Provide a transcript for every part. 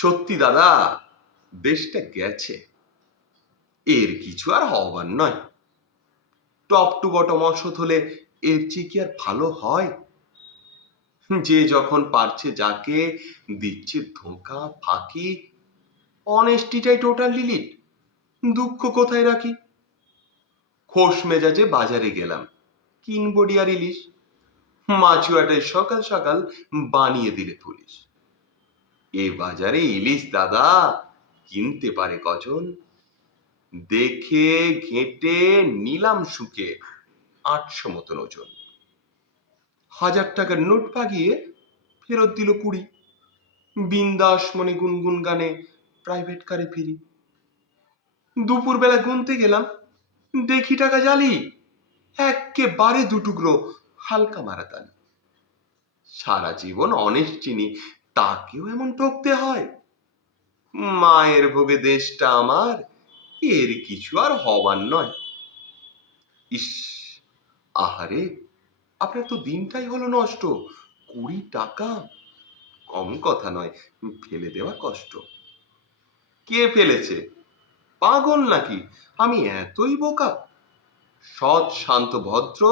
সত্যি দাদা, দেশটা গেছে, এর কিছু আর হবার নয়। টপ টু বটম অসৎ হলে এর চেয়ে কি আর ভালো হয়? যে যখন পারছে যাকে দিচ্ছে ধোঁকা ফাঁকি, অনেস্টিটাই টোটাল ডিলিট। দুঃখ কোথায় রাখি? খোশ মেজাজে বাজারে গেলাম, কিনবো ডিয়ার ইলিশ। মাছুয়াটায় সকাল সকাল বানিয়ে দিলে পুলিশ। এ বাজারে ইলিশ দাদা কিনতে পারে কজন? দেখে ঘেঁটে নিলাম শুকে 800 মতন ওজন। 1000 টাকার নোট পাগিয়ে ফেরত দিল 20। বিন্দাস মনে গুনগুন গানে প্রাইভেট কারে ফিরি। দুপুরবেলা গুনতে গেলাম, দেখি টাকা জালি, একেবারে দুটুকরো হালকা মারাতালি। সারা জীবন অনেস্ট চিনি, তাকেও এমন ঠকতে হয়? মায়ের ভোগে দেশটা আমার, এর কিছু আর হবার নয়। ইস, আহারে, আপনার তো দিনটাই হলো নষ্ট। 20 টাকা কম কথা নয়, ফেলে দেওয়া কষ্ট। কে ফেলেছে? পাগল নাকি আমি এতই বোকা? সৎ শান্ত ভদ্র,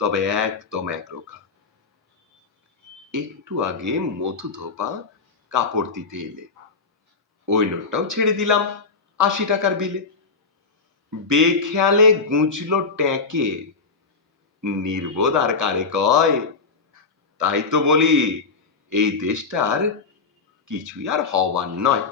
তবে একদম একরোখা। একটু আগে মধু ধোপা কাপড় দিতে এলে, ওই নোটটাও ছেড়ে দিলাম 80 টাকার বিলে। বেখেয়ালে গুঁজলো ট্যাঁকে, নির্বোধ আর কারে কয়? তাই তো বলি, এই দেশটার কিছুই আর হবার নয়।